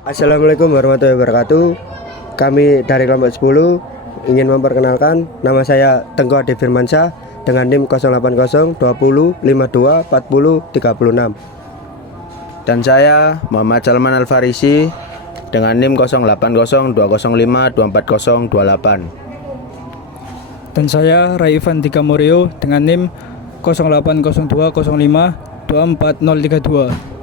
Assalamualaikum warahmatullahi wabarakatuh. Kami dari kelompok 10 ingin memperkenalkan, nama saya Tengku Ade Firmansyah dengan NIM 080 20 52 40 36. Dan saya Muhammad Salman Al-Farisi dengan NIM 080 205 240 28. Dan saya Raifan Dika Moreo dengan NIM 0802 05 24032.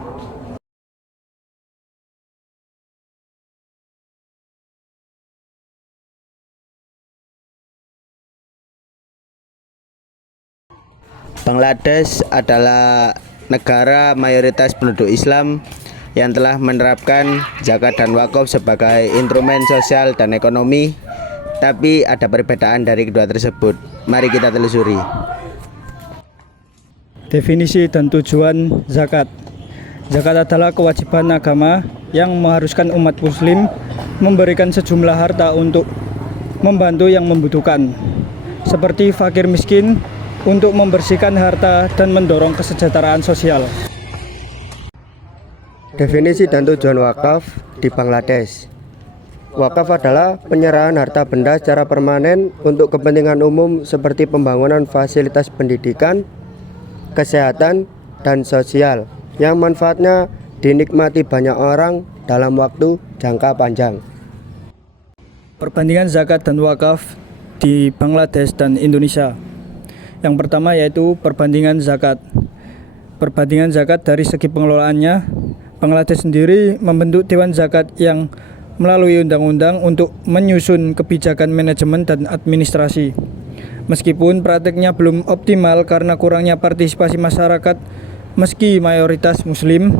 Bangladesh adalah negara mayoritas penduduk Islam yang telah menerapkan zakat dan wakaf sebagai instrumen sosial dan ekonomi, tapi ada perbedaan dari kedua tersebut. Mari kita telusuri. Definisi dan tujuan zakat. Zakat adalah kewajiban agama yang mengharuskan umat muslim memberikan sejumlah harta untuk membantu yang membutuhkan, seperti fakir miskin, untuk membersihkan harta dan mendorong kesejahteraan sosial. Definisi dan tujuan wakaf di Bangladesh. Wakaf adalah penyerahan harta benda secara permanen untuk kepentingan umum seperti pembangunan fasilitas pendidikan, kesehatan, dan sosial yang manfaatnya dinikmati banyak orang dalam waktu jangka panjang. Perbandingan zakat dan wakaf di Bangladesh dan Indonesia. Yang pertama yaitu perbandingan zakat. Perbandingan zakat dari segi pengelolaannya, Bangladesh sendiri membentuk Dewan Zakat yang melalui undang-undang untuk menyusun kebijakan manajemen dan administrasi. Meskipun prakteknya belum optimal karena kurangnya partisipasi masyarakat meski mayoritas muslim,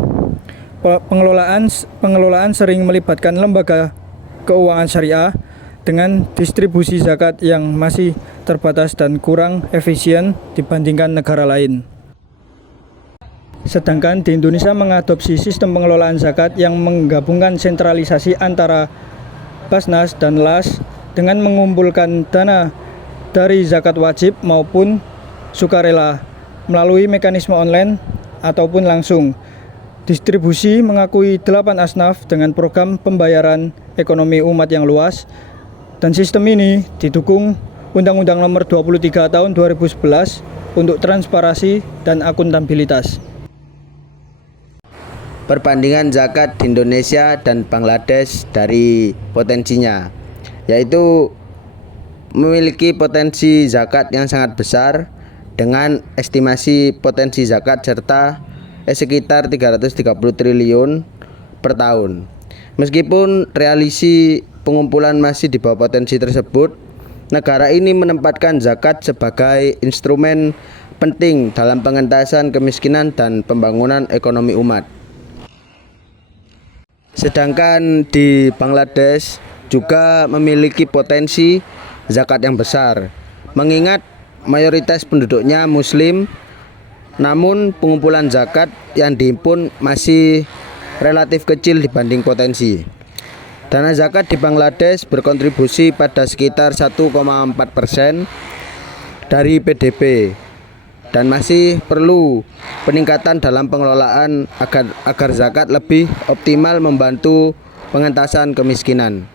pengelolaan sering melibatkan lembaga keuangan syariah dengan distribusi zakat yang masih terbatas dan kurang efisien dibandingkan negara lain. Sedangkan di Indonesia mengadopsi sistem pengelolaan zakat yang menggabungkan sentralisasi antara Basnas dan LAS dengan mengumpulkan dana dari zakat wajib maupun sukarela melalui mekanisme online ataupun langsung. Distribusi mengakui 8 asnaf dengan program pembayaran ekonomi umat yang luas, dan sistem ini didukung Undang-Undang Nomor 23 Tahun 2011 untuk transparansi dan akuntabilitas. Perbandingan zakat di Indonesia dan Bangladesh dari potensinya, yaitu memiliki potensi zakat yang sangat besar dengan estimasi potensi zakat serta sekitar 330 triliun per tahun. Meskipun realisi pengumpulan masih di bawah potensi tersebut, negara ini menempatkan zakat sebagai instrumen penting dalam pengentasan kemiskinan dan pembangunan ekonomi umat. Sedangkan di Bangladesh juga memiliki potensi zakat yang besar, mengingat mayoritas penduduknya muslim, namun pengumpulan zakat yang dihimpun masih relatif kecil dibanding potensi. Dana zakat di Bangladesh berkontribusi pada sekitar 1,4% dari PDB dan masih perlu peningkatan dalam pengelolaan agar zakat lebih optimal membantu pengentasan kemiskinan.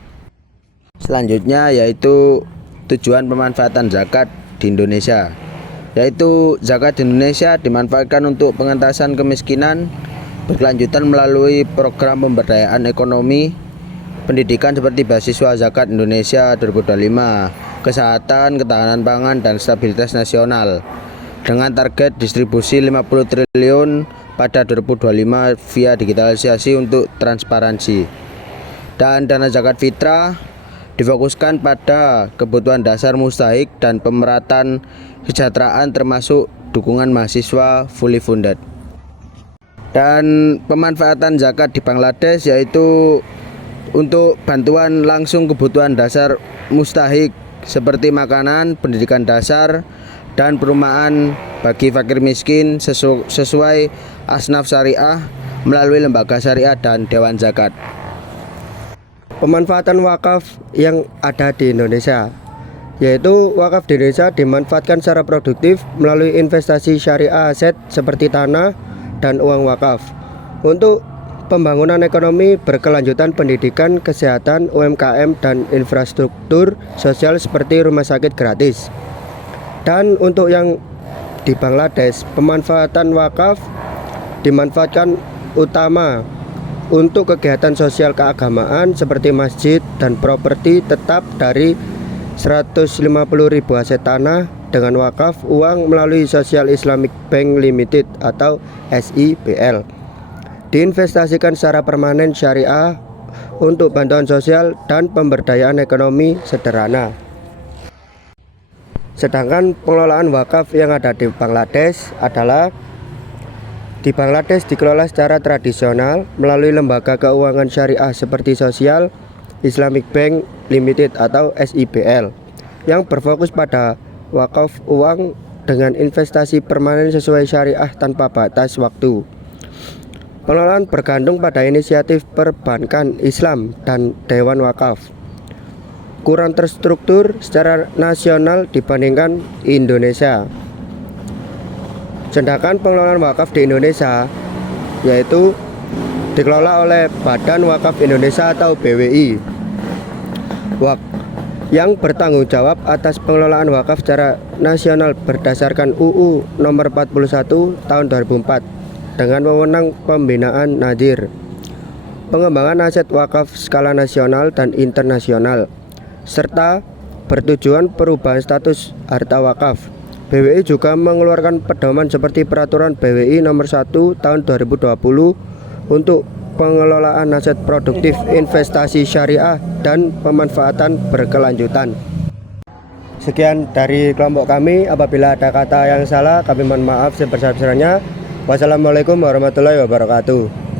Selanjutnya yaitu tujuan pemanfaatan zakat di Indonesia, yaitu zakat di Indonesia dimanfaatkan untuk pengentasan kemiskinan berkelanjutan melalui program pemberdayaan ekonomi, pendidikan seperti beasiswa zakat Indonesia 2025, kesehatan, ketahanan pangan, dan stabilitas nasional dengan target distribusi 50 triliun pada 2025 via digitalisasi untuk transparansi. Dan dana zakat fitrah difokuskan pada kebutuhan dasar mustahik dan pemerataan kesejahteraan termasuk dukungan mahasiswa fully funded. Dan pemanfaatan zakat di Bangladesh yaitu untuk bantuan langsung kebutuhan dasar mustahik seperti makanan, pendidikan dasar, dan perumahan bagi fakir miskin sesuai asnaf syariah melalui lembaga syariah dan dewan zakat. Pemanfaatan wakaf yang ada di Indonesia, yaitu wakaf di Indonesia dimanfaatkan secara produktif melalui investasi syariah aset seperti tanah dan uang wakaf untuk pembangunan ekonomi berkelanjutan, pendidikan, kesehatan, UMKM, dan infrastruktur sosial seperti rumah sakit gratis. Dan untuk yang di Bangladesh, pemanfaatan wakaf dimanfaatkan utama untuk kegiatan sosial keagamaan seperti masjid dan properti tetap dari 150.000 aset tanah dengan wakaf uang melalui Social Islamic Bank Limited atau SIBL. Diinvestasikan secara permanen syariah untuk bantuan sosial dan pemberdayaan ekonomi sederhana. Sedangkan pengelolaan wakaf yang ada di Bangladesh adalah di Bangladesh dikelola secara tradisional melalui lembaga keuangan syariah seperti Social Islamic Bank Limited atau SIBL yang berfokus pada wakaf uang dengan investasi permanen sesuai syariah tanpa batas waktu. Pengelolaan bergantung pada inisiatif perbankan Islam dan Dewan Wakaf. Kurang terstruktur secara nasional dibandingkan Indonesia. Sedangkan pengelolaan wakaf di Indonesia yaitu dikelola oleh Badan Wakaf Indonesia atau BWI yang bertanggung jawab atas pengelolaan wakaf secara nasional berdasarkan UU nomor 41 tahun 2004 dengan wewenang pembinaan nadir, pengembangan aset wakaf skala nasional dan internasional, serta bertujuan perubahan status harta wakaf. BWI juga mengeluarkan pedoman seperti peraturan BWI nomor 1 tahun 2020 untuk pengelolaan aset produktif, investasi syariah, dan pemanfaatan berkelanjutan. Sekian dari kelompok kami. Apabila ada kata yang salah, kami mohon maaf sebesar-besarnya. Wassalamualaikum warahmatullahi wabarakatuh.